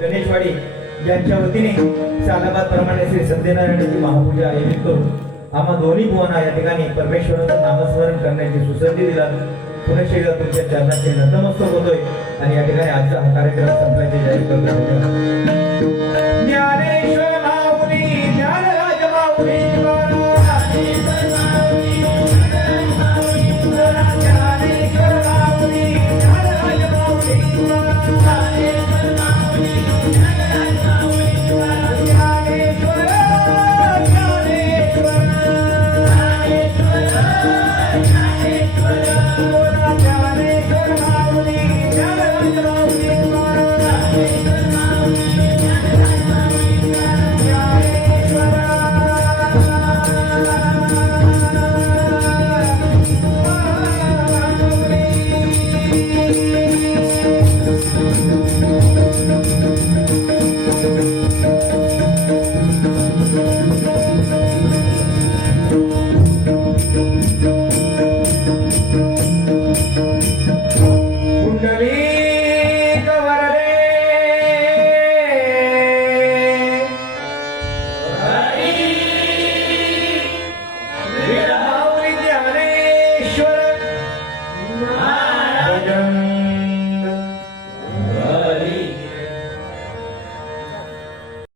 गणेशवाडी यांच्या वतीने सालाबाद प्रमाणे श्री सत्यनारायणाची महापूजा आयोजित करून आम्हा दोन्ही बुवांना या ठिकाणी परमेश्वराचं नामस्मरण करण्याची सुसंधी दिला. पुनश्च तुमच्या चरणाचे नतमस्तक होतोय आणि या ठिकाणी आजचा हा कार्यक्रम संपल्याचे जाहीर करतो. Thank you.